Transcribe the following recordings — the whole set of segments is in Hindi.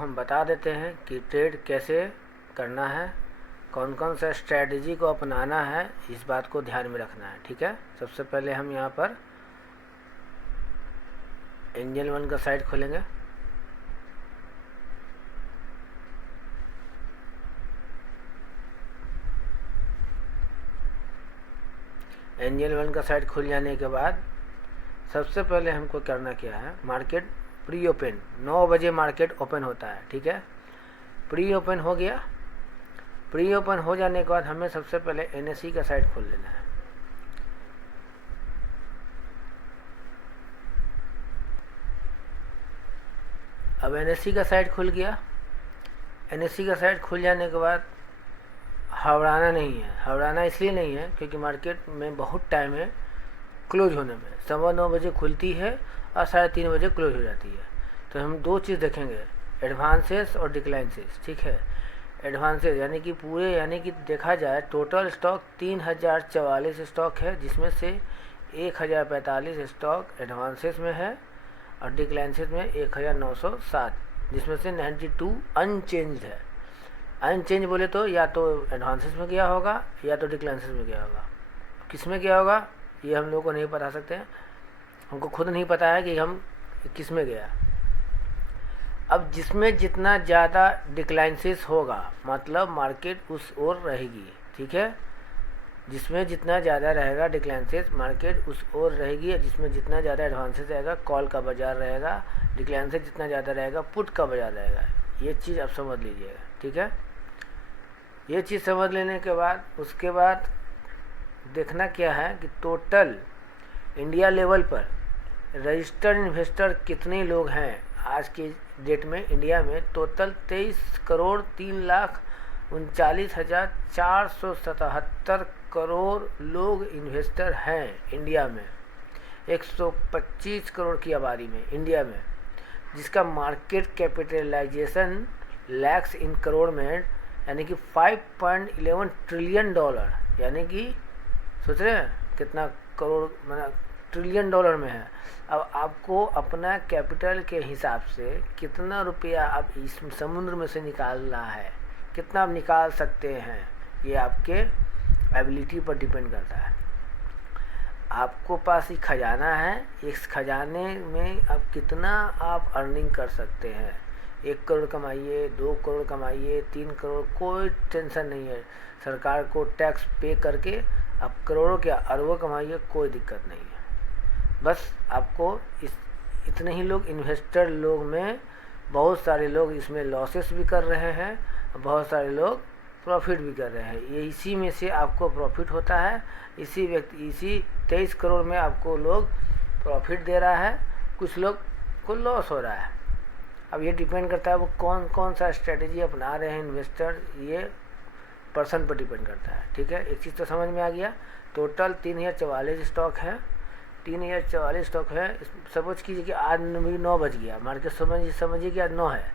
हम बता देते हैं कि ट्रेड कैसे करना है, कौन कौन सा स्ट्रैटेजी को अपनाना है, इस बात को ध्यान में रखना है। ठीक है, सबसे पहले हम यहाँ पर एंजल वन का साइट खोलेंगे। एंजल वन का साइट खुल जाने के बाद सबसे पहले हमको करना क्या है, मार्केट प्री ओपन 9 बजे मार्केट ओपन होता है। ठीक है, प्री ओपन हो गया। प्री ओपन हो जाने के बाद हमें सबसे पहले एनएसई का साइट खोल लेना है। अब एनएसई का साइट खुल गया। एनएसई का साइट खुल जाने के बाद हवड़ाना नहीं है। हवड़ाना इसलिए नहीं है क्योंकि मार्केट में बहुत टाइम है क्लोज होने में। 9:15 बजे खुलती है और 3:30 बजे क्लोज हो जाती है। तो हम दो चीज़ देखेंगे, एडवांसेस और डिक्लाइंसेस। ठीक है, एडवांसेस यानी कि देखा जाए टोटल स्टॉक 3044 स्टॉक है, जिसमें से 1045 स्टॉक एडवांसेस में है और डिक्लाइंसेस में 1907, जिसमें से 92 अनचेंज्ड है। अनचेंज बोले तो या तो एडवांसेस में गया होगा या तो डिक्लाइंसेस में गया होगा। किस में गया होगा ये हम लोग को नहीं बता सकते हैं, हमको खुद नहीं पता है कि हम किस में गया। अब जिसमें जितना ज़्यादा डिक्लाइंसेस होगा मतलब मार्केट उस ओर रहेगी। ठीक है, जिसमें जितना ज़्यादा रहेगा डिक्लाइंसेस मार्केट उस ओर रहेगी, जिसमें जितना ज़्यादा एडवांसेस रहेगा कॉल का बाजार रहेगा, डिक्लाइंसेस जितना ज़्यादा रहेगा पुट का बाजार रहेगा। ये चीज़ आप समझ लीजिएगा। ठीक है, ये चीज़ समझ लेने के बाद उसके बाद देखना क्या है कि टोटल इंडिया लेवल पर रजिस्टर्ड इन्वेस्टर कितने लोग हैं। आज के डेट में इंडिया में टोटल 23,39,39,477 करोड़ लोग इन्वेस्टर हैं इंडिया में। 125 करोड़ की आबादी में इंडिया में, जिसका मार्केट कैपिटलाइजेशन लैक्स इन करोड़ में यानी कि $5.11 ट्रिलियन, यानी कि सोच रहे हैं कितना करोड़ मतलब ट्रिलियन डॉलर में है। अब आपको अपना कैपिटल के हिसाब से कितना रुपया आप इस समुद्र में से निकालना है, कितना आप निकाल सकते हैं, ये आपके एबिलिटी पर डिपेंड करता है। आपको पास एक खजाना है, इस खजाने में आप कितना आप अर्निंग कर सकते हैं। 1 करोड़ कमाइए, 2 करोड़ कमाइए, 3 करोड़, कोई टेंशन नहीं है। सरकार को टैक्स पे करके आप करोड़ों क्या अरबों कमाइए, कोई दिक्कत नहीं है। बस आपको इतने ही लोग इन्वेस्टर लोग में बहुत सारे लोग इसमें लॉसेस भी कर रहे हैं, बहुत सारे लोग प्रॉफिट भी कर रहे हैं। ये इसी में से आपको प्रॉफिट होता है। इसी 23 करोड़ में आपको लोग प्रॉफिट दे रहा है, कुछ लोग को लॉस हो रहा है। अब ये डिपेंड करता है वो कौन कौन सा स्ट्रेटेजी अपना रहे हैं इन्वेस्टर, ये पर्सन पर डिपेंड करता है। ठीक है, एक चीज़ तो समझ में आ गया। टोटल 3044 स्टॉक है, 3044 स्टॉक है। सपोज कीजिए कि आज भी 9 बज गया, मार्केट समझिए कि आज 9 है।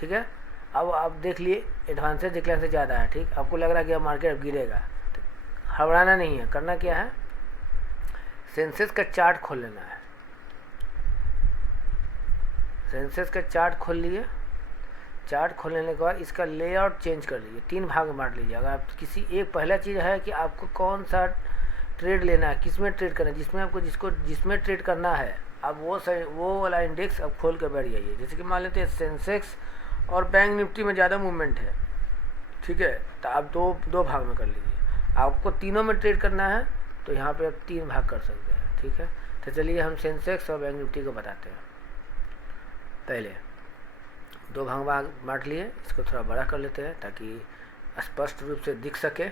ठीक है, अब आप देख लिए एडवांसेस डिक्लाइन से ज़्यादा है। ठीक, आपको लग रहा है कि अब मार्केट अब गिरेगा, तो घबराना नहीं है। करना क्या है, सेंसेक्स का चार्ट खोल लेना है। सेंसेक्स का चार्ट खोल लिए। चार्ट खोलने के बाद इसका लेआउट चेंज कर लीजिए, 3 भाग में बांट लीजिए। अगर आप किसी एक पहला चीज़ है कि आपको कौन सा ट्रेड लेना है, किस में ट्रेड करना है, जिसमें ट्रेड करना है, आप वो वाला इंडेक्स आप खोल कर बैठ जाइए। जैसे कि मान लेते हैं सेंसेक्स और बैंक निफ्टी में ज़्यादा मूवमेंट है। ठीक है, तो आप दो भाग में कर लीजिए। आपको तीनों में ट्रेड करना है तो यहाँ पे आप 3 भाग कर सकते हैं। ठीक है, तो चलिए हम सेंसेक्स और बैंक निफ्टी को बताते हैं। पहले 2 भाग बांट लिए, इसको थोड़ा बड़ा कर लेते हैं ताकि स्पष्ट रूप से दिख सके।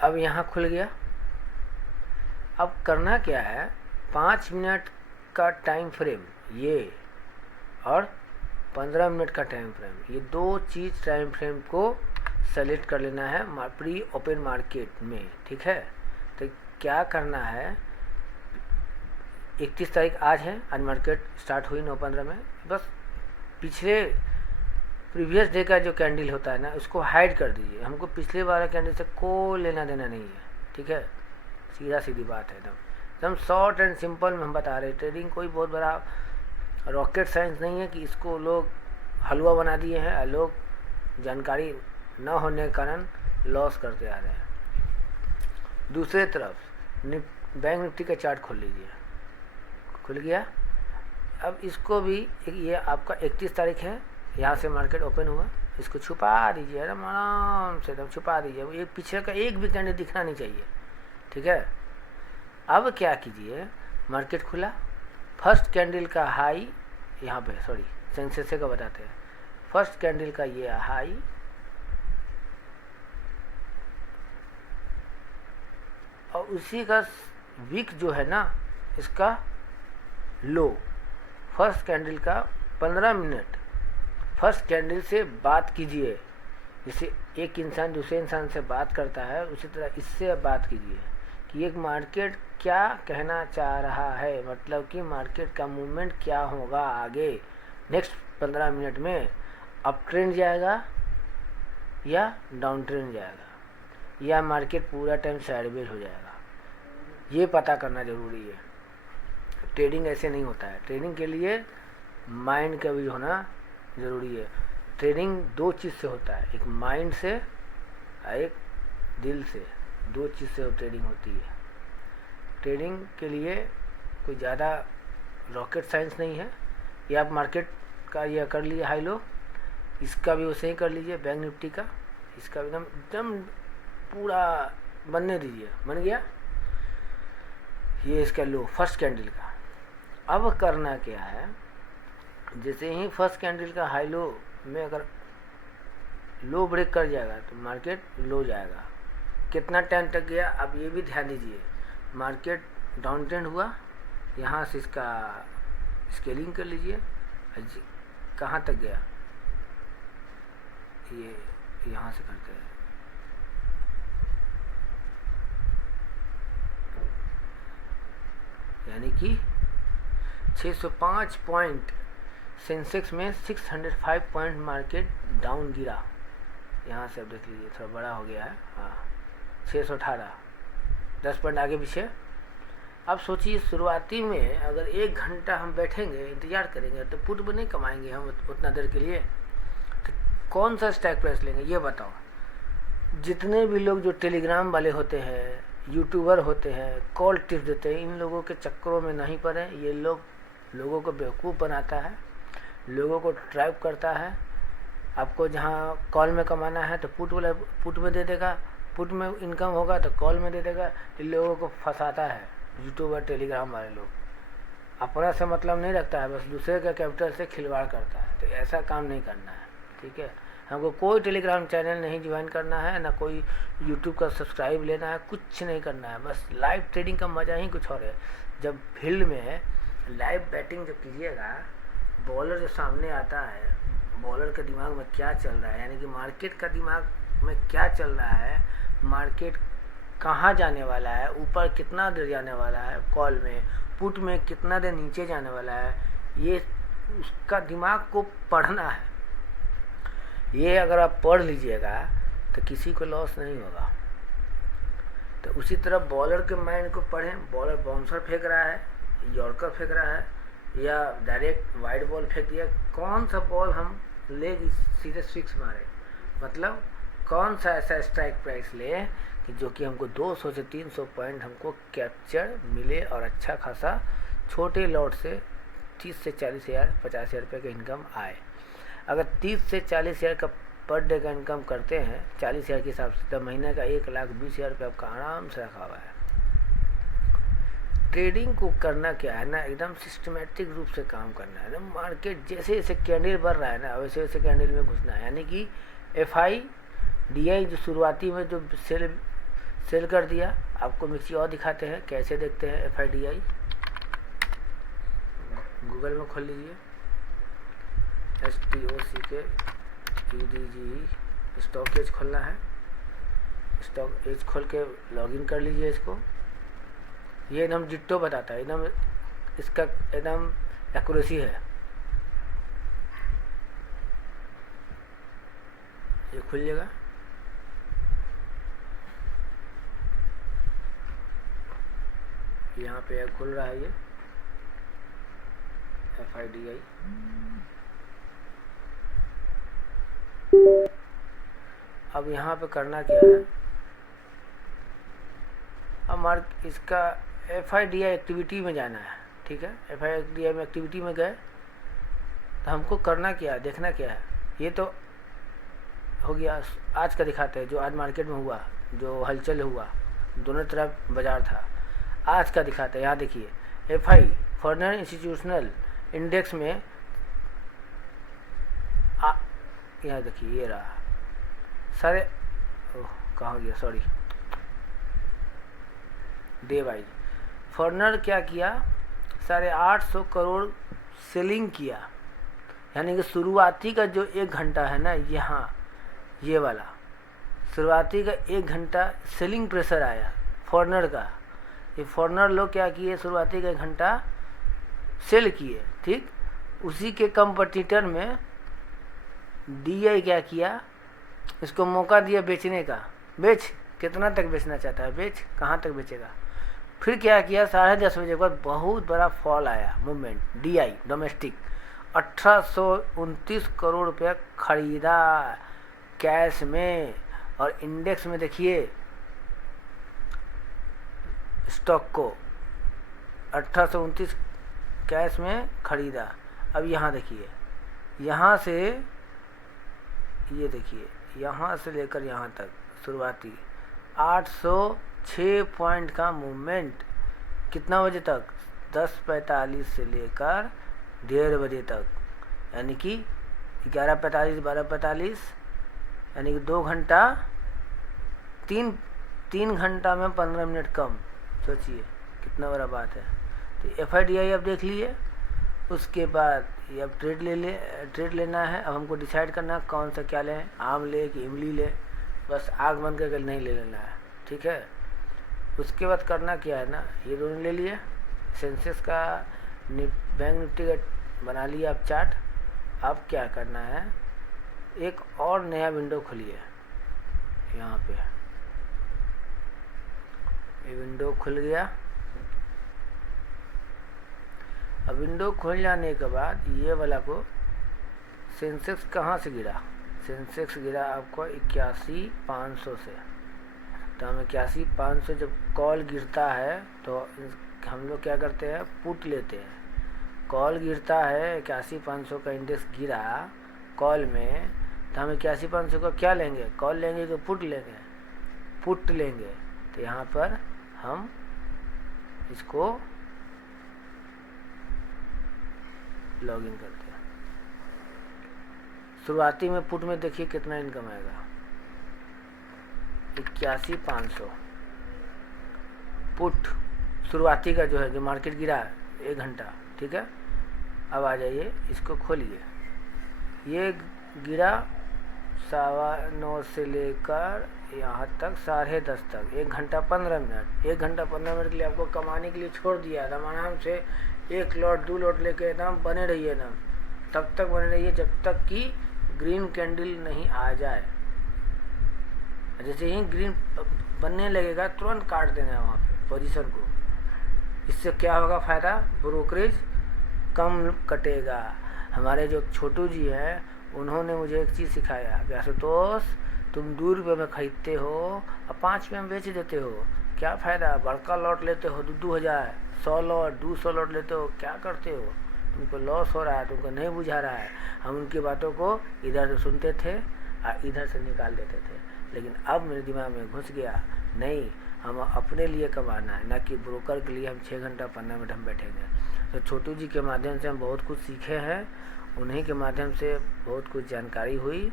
अब यहाँ खुल गया। अब करना क्या है, 5 मिनट का टाइम फ्रेम ये और 15 मिनट का टाइम फ्रेम, ये 2 चीज़ टाइम फ्रेम को सेलेक्ट कर लेना है प्री ओपन मार्केट में। ठीक है, तो क्या करना है, 31 तारीख आज है, आज मार्केट स्टार्ट हुई 9:15 में। बस पिछले प्रीवियस डे का जो कैंडल होता है ना, उसको हाइड कर दीजिए। हमको पिछले वाला कैंडल से कोई लेना देना नहीं है। ठीक है, सीधा सीधी बात है एकदम। एकदम शॉर्ट एंड सिंपल में हम बता रहे हैं। ट्रेडिंग कोई बहुत बड़ा रॉकेट साइंस नहीं है कि इसको लोग हलवा बना दिए हैं और लोग जानकारी न होने के कारण लॉस करते आ रहे हैं। दूसरे तरफ बैंक निफ्टी का चार्ट खोल लीजिए, खुल गया। अब इसको भी ये आपका 31 तारीख है, यहाँ से मार्केट ओपन हुआ, इसको छुपा दीजिए आराम से, एकदम छुपा दीजिए। ये पीछे का एक भी कैंडल दिखना नहीं चाहिए, ठीक है। अब क्या कीजिए, मार्केट खुला, फर्स्ट कैंडल का हाई यहाँ पे, सॉरी सेंसेक्स का बताते हैं, फर्स्ट कैंडल का ये हाई और उसी का वीक जो है ना, इसका लो, फर्स्ट कैंडल का 15 मिनट फर्स्ट कैंडल से बात कीजिए। जैसे एक इंसान दूसरे इंसान से बात करता है, उसी तरह इससे बात कीजिए कि एक मार्केट क्या कहना चाह रहा है, मतलब कि मार्केट का मूवमेंट क्या होगा आगे नेक्स्ट 15 मिनट में, अप ट्रेंड जाएगा या डाउन ट्रेंड जाएगा या मार्केट पूरा टाइम साइडवेज हो जाएगा, ये पता करना ज़रूरी है। ट्रेडिंग ऐसे नहीं होता है, ट्रेडिंग के लिए माइंड का भी होना ज़रूरी है। ट्रेडिंग दो चीज़ से होता है, एक माइंड से और एक दिल से, दो चीज़ से ट्रेडिंग होती है। ट्रेडिंग के लिए कोई ज़्यादा रॉकेट साइंस नहीं है। ये आप मार्केट का ये कर लिए हाई लो, इसका भी वैसे ही कर लीजिए, बैंक निफ्टी का, इसका एकदम एकदम पूरा बनने दीजिए, बन गया। ये इसका लो फर्स्ट कैंडल का। अब करना क्या है, जैसे ही फर्स्ट कैंडल का हाई लो में अगर लो ब्रेक कर जाएगा तो मार्केट लो जाएगा। कितना टाइम तक गया, अब ये भी ध्यान दीजिए। मार्केट डाउन ट्रेंड हुआ, यहाँ से इसका स्केलिंग कर लीजिए, कहाँ तक गया, ये यहाँ से करते हैं, यानी कि 605 पॉइंट सेंसेक्स में 605 पॉइंट मार्केट डाउन गिरा। यहाँ से अब देख लीजिए, थोड़ा बड़ा हो गया है, हाँ 618, 10 पॉइंट आगे पीछे। अब सोचिए शुरुआती में अगर 1 घंटा हम बैठेंगे इंतज़ार करेंगे तो पुट में नहीं कमाएंगे हम उतना देर के लिए, तो कौन सा स्ट्राइक प्राइस लेंगे ये बताओ। जितने भी लोग जो टेलीग्राम वाले होते हैं, यूट्यूबर होते हैं, कॉल टिप्स देते हैं, इन लोगों के चक्करों में नहीं पड़े। ये लोगों को बेवकूफ़ बनाता है, लोगों को ट्रैप करता है। आपको जहाँ कॉल में कमाना है तो पुट में दे देगा, पुट में इनकम होगा तो कॉल में दे देगा। इन लोगों को फंसाता है यूट्यूबर टेलीग्राम वाले लोग, अपना से मतलब नहीं रखता है, बस दूसरे के कैपिटल से खिलवाड़ करता है। तो ऐसा काम नहीं करना है, ठीक है। हमको कोई टेलीग्राम चैनल नहीं ज्वाइन करना है, ना कोई यूट्यूब का सब्सक्राइब लेना है, कुछ नहीं करना है। बस लाइव ट्रेडिंग का मज़ा ही कुछ और है। जब फील्ड में लाइव बैटिंग जब कीजिएगा, बॉलर जो सामने आता है, बॉलर के दिमाग में क्या चल रहा है, यानी कि मार्केट का दिमाग में क्या चल रहा है, मार्केट कहाँ जाने वाला है, ऊपर कितना देर जाने वाला है, कॉल में पुट में कितना देर नीचे जाने वाला है, ये उसका दिमाग को पढ़ना है। ये अगर आप पढ़ लीजिएगा तो किसी को लॉस नहीं होगा। तो उसी तरह बॉलर के माइंड को पढ़ें। बॉलर बाउंसर फेंक रहा है, यॉर्कर फेंक रहा है या डायरेक्ट वाइड बॉल फेंक दिया, कौन सा बॉल हम ले सीधे सिक्स मारे, मतलब कौन सा ऐसा स्ट्राइक प्राइस ले कि जो कि हमको 200 से 300 पॉइंट हमको कैप्चर मिले और अच्छा खासा छोटे लॉट से 30 से 40 हज़ार 50 हज़ार रुपये का इनकम आए। अगर 30 से 40 हज़ार का पर डे का इनकम करते हैं 40 हज़ार के हिसाब से, तो महीने का 1,20,000 रुपये आपका आराम से रखा हुआ है। ट्रेडिंग को करना क्या है ना, एकदम सिस्टमेटिक रूप से काम करना है। एकदम मार्केट जैसे जैसे कैंडल बढ़ रहा है ना, वैसे वैसे कैंडल में घुसना है। यानी कि FI/DI जो शुरुआती में जो सेल कर दिया, आपको मिक्सी और दिखाते हैं कैसे देखते हैं FI/DI। गूगल में खोल लीजिए, STOCKEDG स्टॉक एज खोलना है। स्टॉक एज खोल के लॉगिन कर लीजिए इसको। ये एकदम डिट्टो बताता है, एकदम इसका एकदम एक्यूरेसी है। ये खुलिएगा, यहाँ पे खुल रहा है ये FIDI। अब यहाँ पे करना क्या है, अब इसका FIDI एक्टिविटी में जाना है, ठीक है। FIDI में एक्टिविटी में गए तो हमको करना क्या है, देखना क्या है। ये तो हो गया, आज का दिखाते हैं जो आज मार्केट में हुआ, जो हलचल हुआ, दोनों तरफ बाजार था। आज का दिखाते हैं, यहाँ देखिए FI फॉरेन इंस्टीट्यूशनल इंडेक्स में यहाँ देखिए ये रहा सारे, कहाँ गया, सॉरी, डे वाइज फॉरनर क्या किया, 850 करोड़ सेलिंग किया। यानी कि शुरुआती का जो 1 घंटा है ना, यहाँ ये वाला शुरुआती का 1 घंटा सेलिंग प्रेशर आया फॉरनर का। ये फॉरनर लोग क्या किए, शुरुआती का 1 घंटा सेल किए, ठीक। उसी के कंपटीटर में DI क्या किया, इसको मौका दिया बेचने का। बेच, कितना तक बेचना चाहता है बेच, कहाँ तक बेचेगा। फिर क्या किया, 10:30 बजे के बाद बहुत बड़ा फॉल आया, मूवमेंट। DI डोमेस्टिक 1829 करोड़ रुपया खरीदा कैश में। और इंडेक्स में देखिए स्टॉक को 1829 कैश में खरीदा। अब यहाँ देखिए, यहाँ से ये देखिए, यहाँ से लेकर यहाँ तक शुरुआती 806 पॉइंट का मूवमेंट। कितना बजे तक, 10:45 से लेकर 1:30 बजे तक, यानी कि 11:45 12:45, यानी कि 2 घंटा, 3 घंटा में 15 मिनट कम। सोचिए कितना बड़ा बात है। तो FIDI अब देख लिए। उसके बाद ये अब ट्रेड लेना है। अब हमको डिसाइड करना है कौन सा क्या लें, आम ले कि इमली ले। बस आग बंद करके नहीं ले लेना है, ठीक है। उसके बाद करना क्या है ना, ये दोनों ले लिए। सेंसेक्स का बैंक निफ्टी का बना लिया आप चार्ट। अब क्या करना है, एक और नया विंडो खोलिए। यहाँ पे ये विंडो खुल गया। अब विंडो खुल जाने के बाद ये वाला को, सेंसेक्स कहाँ से गिरा, सेंसेक्स गिरा आपको 81,500 से। तो हम 81,500 जब कॉल गिरता है तो हम लोग क्या करते हैं, पुट लेते हैं। कॉल गिरता है 81,500 का इंडेक्स गिरा कॉल में, तो हम 81,500 का क्या लेंगे, कॉल लेंगे कि पुट लेंगे, पुट लेंगे। तो यहाँ पर हम इसको लॉगिन करते हैं। शुरुआती में पुट में देखिए कितना इनकम आएगा, 81,500 पुट शुरुआती का जो है, जो मार्केट गिरा 1 घंटा, ठीक है। अब आ जाइए, इसको खोलिए। ये गिरा 9:15 से लेकर यहाँ तक 10:30 तक, 1 घंटा 15 मिनट। 1 घंटा 15 मिनट के लिए आपको कमाने के लिए छोड़ दिया था। आराम से 1 लॉट 2 लॉट लेके एकदम बने रहिए ना, तब तक बने रहिए जब तक कि ग्रीन कैंडल नहीं आ जाए। जैसे ही ग्रीन बनने लगेगा तुरंत काट देना है वहाँ पे पोजीशन को। इससे क्या होगा फ़ायदा, ब्रोकरेज कम कटेगा। हमारे जो छोटू जी हैं उन्होंने मुझे एक चीज़ सिखाया कि आशुतोष, तुम 2 रुपये में खरीदते हो और 5 रुपये में बेच देते हो, क्या फ़ायदा। बड़का लॉट लेते हो 2-2 हज़ार, 100 लॉट 200 लॉट लेते हो, क्या करते हो, तुमको लॉस हो रहा है, तुमको नहीं बुझा रहा है। हम उनकी बातों को इधर से सुनते थे और इधर से निकाल देते थे। लेकिन अब मेरे दिमाग में घुस गया, नहीं, हम अपने लिए कमाना है, ना कि ब्रोकर के लिए हम 6 घंटा 15 मिनट हम बैठेंगे। तो छोटू जी के माध्यम से हम बहुत कुछ सीखे हैं, उन्हीं के माध्यम से बहुत कुछ जानकारी हुई।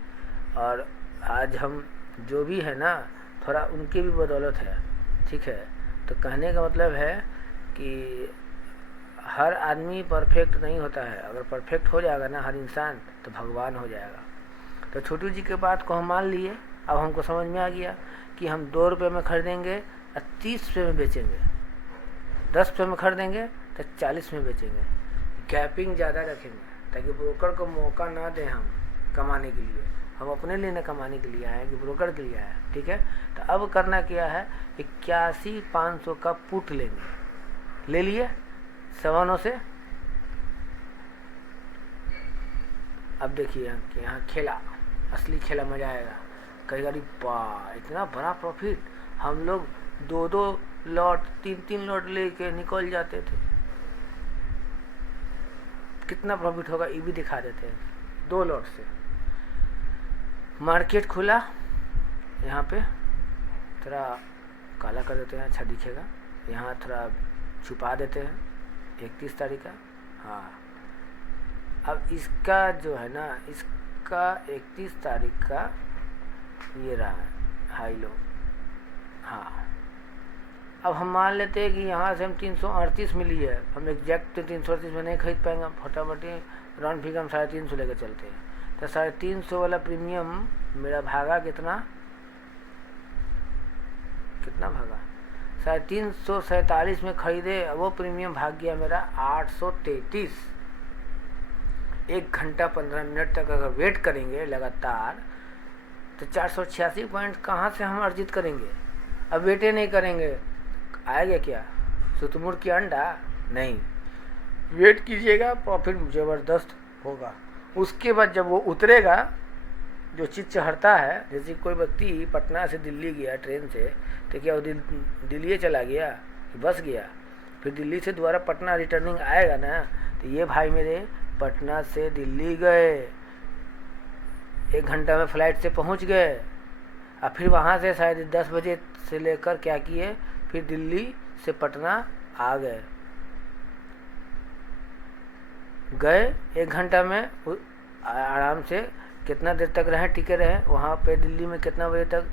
और आज हम जो भी है ना, थोड़ा उनकी भी बदौलत है, ठीक है। तो कहने का मतलब है कि हर आदमी परफेक्ट नहीं होता है। अगर परफेक्ट हो जाएगा ना हर इंसान, तो भगवान हो जाएगा। तो छोटू जी के बात को हम मान लिए। अब हमको समझ में आ गया कि हम 2 रुपये में खरीदेंगे और 30 रुपये में बेचेंगे, 10 रुपये में खरीदेंगे तो 40 में बेचेंगे। गैपिंग ज़्यादा रखेंगे ताकि ब्रोकर को मौका ना दें हम कमाने के लिए। हम अपने लिए न कमाने के लिए आए कि ब्रोकर के लिए आए, ठीक है। तो अब करना क्या है, 81,500 का पुट लेंगे। ले लिए 9:15 से। अब देखिए यहाँ खेला, असली खेला, मजा आएगा। कई गाड़ी पा इतना बड़ा प्रॉफिट, हम लोग 2-2 लॉट 3-3 लॉट लेके निकल जाते थे। कितना प्रॉफिट होगा ये भी दिखा देते हैं 2 लॉट से। मार्केट खुला, यहाँ पे थोड़ा काला कर देते हैं, अच्छा दिखेगा। यहाँ थोड़ा छुपा देते हैं 31 तारीख का। हाँ, अब इसका जो है ना, इसका 31 तारीख का ये रहा है हाई लो। हाँ, अब हम मान लेते हैं कि यहाँ से हम 338 मिली है, हम एग्जैक्ट 338 में नहीं खरीद पाएंगे, फटाफटी राउंड फिगर हम 350 लेकर चलते हैं। तो 350 वाला प्रीमियम मेरा भागा कितना भागा, 347 में खरीदे, वो प्रीमियम भाग गया मेरा 833। 1 घंटा 15 मिनट तक अगर वेट करेंगे लगातार तो 486 पॉइंट कहाँ से हम अर्जित करेंगे। अब वेटे नहीं करेंगे, आएगा क्या शुतुरमुर्ग की अंडा? नहीं, वेट कीजिएगा, प्रॉफिट ज़बरदस्त होगा। उसके बाद जब वो उतरेगा, जो चीज़ चढ़ता है, जैसे कोई व्यक्ति पटना से दिल्ली गया ट्रेन से, तो क्या वो दिल्ली चला गया कि बस गया, फिर दिल्ली से दोबारा पटना रिटर्निंग आएगा ना। तो ये भाई मेरे पटना से दिल्ली गए, 1 घंटा में फ्लाइट से पहुंच गए, और फिर वहाँ से शायद 10 बजे से लेकर क्या किए, फिर दिल्ली से पटना आ गए 1 घंटा में आराम से। कितना देर तक रहे, टिके रहे वहाँ पे दिल्ली में, कितना बजे तक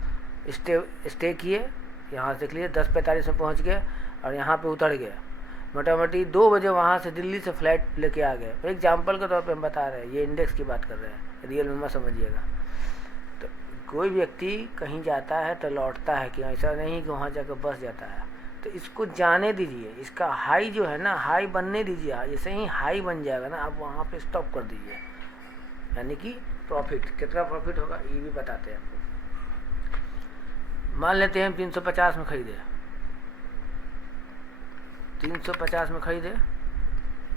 स्टे किए, यहाँ से लिए 10:45 में पहुँच गए और यहाँ पे उतर गए। मोटा मोटी 2 बजे वहाँ से दिल्ली से फ्लाइट लेके आ गए। एग्जाम्पल के तौर पे हम बता रहे हैं, ये इंडेक्स की बात कर रहे हैं, रियल में मत समझिएगा। तो कोई व्यक्ति कहीं जाता है तो लौटता है, कि ऐसा नहीं कि वहाँ जाकर बस जाता है। तो इसको जाने दीजिए, इसका हाई जो है ना, हाई बनने दीजिए। जैसे ही हाई बन जाएगा ना, आप वहाँ पे स्टॉप कर दीजिए, यानी कि प्रॉफिट। कितना प्रॉफिट होगा ये भी बताते हैं आपको। मान लेते हैं हम 350 में खरीदे, 350 में खरीदे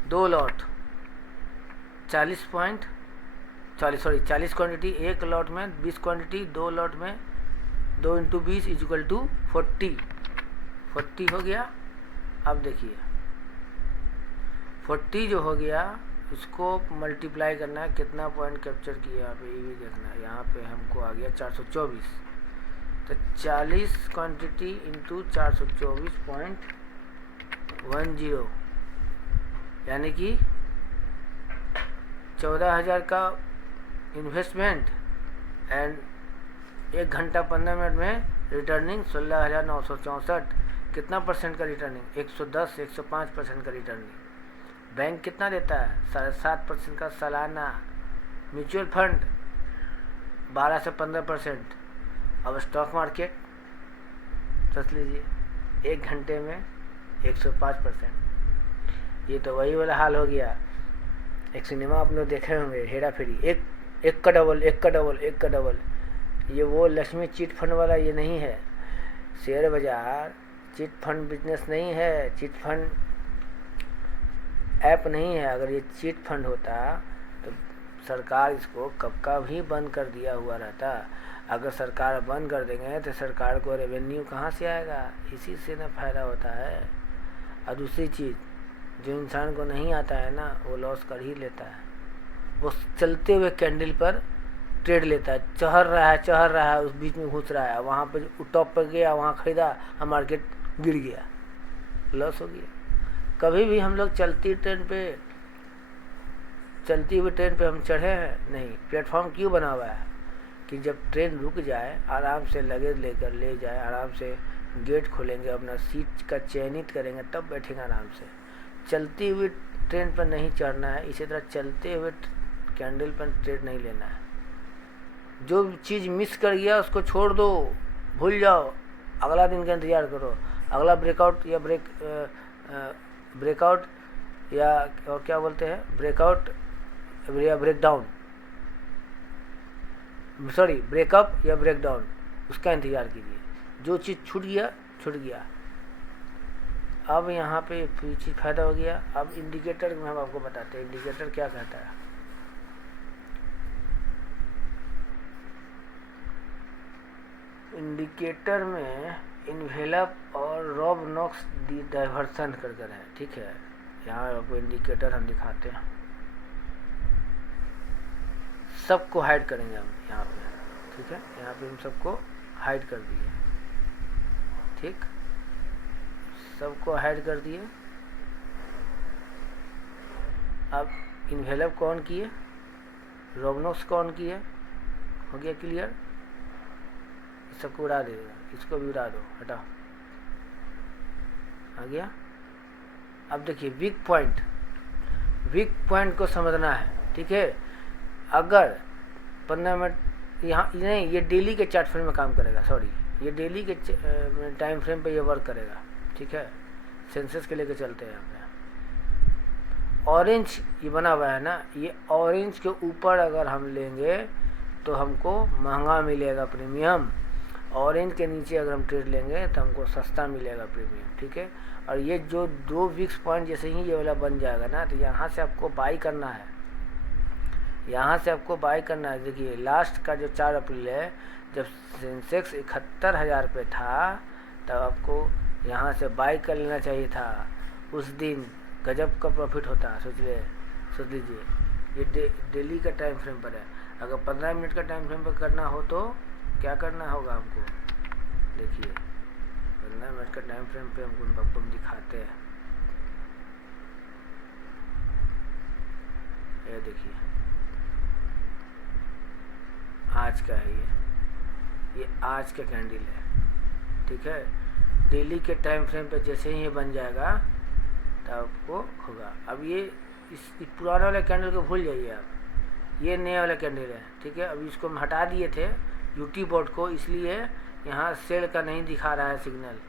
2 लॉट 40 क्वांटिटी, 1 लॉट में 20 क्वांटिटी, 2 लॉट में 2 × 20 = 40 हो गया। अब देखिए 40 जो हो गया, उसको मल्टीप्लाई करना है, कितना पॉइंट कैप्चर किया यहाँ पे ये भी देखना है। यहाँ पे हमको आ गया 424, तो 40 क्वांटिटी इंटू 424.10, यानी कि 14,000 का इन्वेस्टमेंट एंड 1 घंटा 15 मिनट में रिटर्निंग 16,964। कितना परसेंट का रिटर्निंग? 110-105% का रिटर्निंग। बैंक कितना देता है? 7.5% का सालाना। म्यूचुअल फंड 12 से 15%। अब स्टॉक मार्केट सोच लीजिए 1 घंटे में 105%। ये तो वही वाला हाल हो गया। एक सिनेमा आप लोग देखे होंगे, हेरा फेरी, एक का डबल। ये वो लक्ष्मी चिट फंड वाला ये नहीं है। शेयर बाजार चिट फंड बिजनेस नहीं है, चिट फंड ऐप नहीं है। अगर ये चिट फंड होता तो सरकार इसको कब का भी बंद कर दिया हुआ रहता। अगर सरकार बंद कर देंगे तो सरकार को रेवेन्यू कहाँ से आएगा? इसी से ना फायदा होता है। और दूसरी चीज़, जो इंसान को नहीं आता है ना, वो लॉस कर ही लेता है। वो चलते हुए कैंडल पर ट्रेड लेता है, चढ़ रहा है, उस बीच में घुस रहा है, वहाँ पे टॉप पर गया, वहाँ खरीदा, मार्केट गिर गया, लॉस हो गया। कभी भी हम लोग चलती हुई ट्रेन पे हम चढ़े हैं? नहीं। प्लेटफॉर्म क्यों बना हुआ है? कि जब ट्रेन रुक जाए, आराम से लगेज लेकर ले जाए, आराम से गेट खोलेंगे, अपना सीट का चयनित करेंगे, तब बैठेंगे आराम से। चलती हुई ट्रेन पर नहीं चढ़ना है। इसी तरह चलते हुए कैंडल पर ट्रेड नहीं लेना है। जो चीज़ मिस कर गया उसको छोड़ दो, भूल जाओ, अगला दिन का इंतज़ार करो। अगला ब्रेकआउट या ब्रेकआउट या और क्या बोलते हैं, ब्रेकआउट या ब्रेकडाउन, सॉरी ब्रेकअप या ब्रेकडाउन, उसका इंतज़ार कीजिए। जो चीज़ छूट गया। अब यहाँ पे चीज़ फायदा हो गया। अब इंडिकेटर में हम आपको बताते हैं इंडिकेटर क्या कहता है। इंडिकेटर में इन्वेलप और रॉब नॉक्स डाइवर्सन कर कर है, ठीक है। यहाँ आपको इंडिकेटर हम दिखाते हैं, सबको हाइड करेंगे हम यहाँ पे, ठीक है। यहाँ पे हम सबको हाइड कर दिए, ठीक, सबको हाइड कर दिए। अब इन्वेलप को ऑन किए, रोबनॉक्स को ऑन किए, हो गया क्लियर। इस सबको उड़ा देगा, इसको भी उड़ा दो, हटाओ, आ गया। अब देखिए वीक पॉइंट को समझना है, ठीक है। अगर 15 मिनट यहाँ नहीं, ये डेली के चार्ट फ्रेम में काम करेगा, सॉरी, ये डेली के टाइम फ्रेम पे ये वर्क करेगा, ठीक है। सेंसेस के लेके चलते हैं यहाँ पे। ऑरेंज ये बना हुआ है ना, ये ऑरेंज के ऊपर अगर हम लेंगे तो हमको महंगा मिलेगा प्रीमियम, ऑरेंज के नीचे अगर हम ट्रेड लेंगे तो हमको सस्ता मिलेगा प्रीमियम, ठीक है। और ये जो 2 वीक्स पॉइंट जैसे ही ये वाला बन जाएगा ना, तो यहाँ से आपको बाई करना है, यहाँ से आपको बाई करना है। देखिए लास्ट का जो 4 अप्रैल है, जब सेंसेक्स 71,000 पे था, तब आपको यहाँ से बाई कर लेना चाहिए था। उस दिन गजब का प्रॉफिट होता, सोच लीजिए। ये डेली का टाइम फ्रेम पर है। अगर 15 मिनट का टाइम फ्रेम पर करना हो तो क्या करना होगा हमको, देखिए 15 मिनट का टाइम फ्रेम पे आपको हम दिखाते हैं। ये देखिए आज का है, ये आज का कैंडल है, ठीक है। डेली के टाइम फ्रेम पे जैसे ही ये बन जाएगा तब आपको होगा। अब ये इस पुराने वाले कैंडल को भूल जाइए आप, ये नया वाला कैंडल है, ठीक है। अब इसको हम हटा दिए थे यूटी बोर्ड को, इसलिए यहाँ सेल का नहीं दिखा रहा है सिग्नल।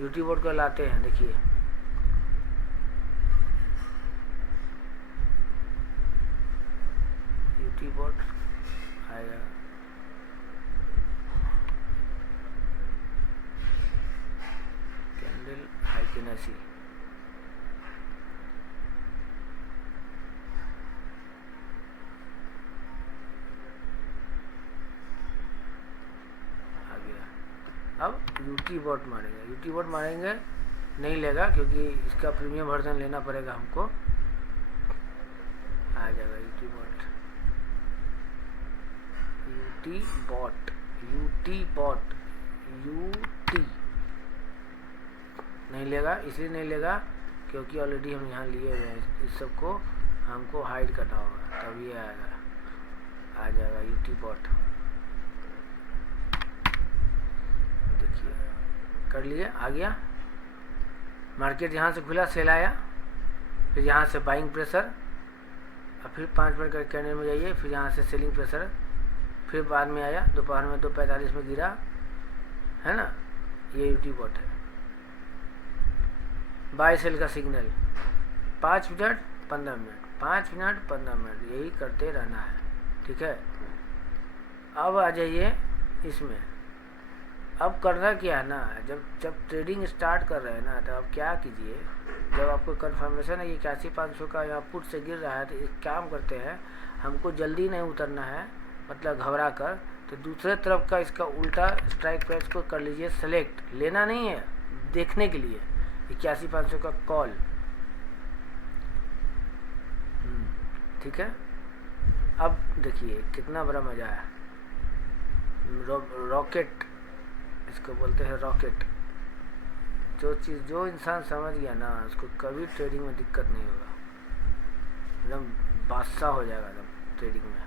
यूटी बोर्ड को लाते हैं, देखिए यूटी बोर्ड आएगा, कैंडल हाइकेनेसी, अब यूटी बॉट मारेंगे, नहीं लेगा क्योंकि इसका प्रीमियम वर्जन लेना पड़ेगा हमको। आ जाएगा यूटी बॉट नहीं लेगा, इसलिए नहीं लेगा क्योंकि ऑलरेडी हम यहाँ लिए हुए हैं। इस सबको हमको हाइड करना होगा, तब ये आएगा, आ जाएगा यूटी बॉट। देखिए कर लिए, आ गया। मार्केट यहाँ से खुला, सेल आया, फिर यहाँ से बाइंग प्रेशर, और फिर 5 मिनट का कैंडल में जाइए, फिर यहाँ से सेलिंग प्रेशर, फिर बाद में आया दोपहर में 2:45 में गिरा, है ना। ये यूटी बॉट है, बाय सेल का signal 5 minute 15 minute, 5 minute 15 minute, यही करते रहना है, ठीक है। अब आ जाइए इसमें। अब करना क्या है ना, जब ट्रेडिंग स्टार्ट कर रहे हैं ना, तो आप क्या कीजिए, जब आपको कंफर्मेशन है कि 81,500 का यहाँ पुट से गिर रहा है, तो एक काम करते हैं, हमको जल्दी नहीं उतरना है, मतलब घबरा कर, तो दूसरे तरफ का इसका उल्टा स्ट्राइक प्राइस को कर लीजिए सेलेक्ट, लेना नहीं है, देखने के लिए 81,500 का कॉल, ठीक है। अब देखिए कितना बड़ा मज़ा है, रॉकेट इसको बोलते हैं, रॉकेट। जो इंसान समझ गया ना, उसको कभी ट्रेडिंग में दिक्कत नहीं होगा, एकदम बादशाह हो जाएगा एकदम ट्रेडिंग में।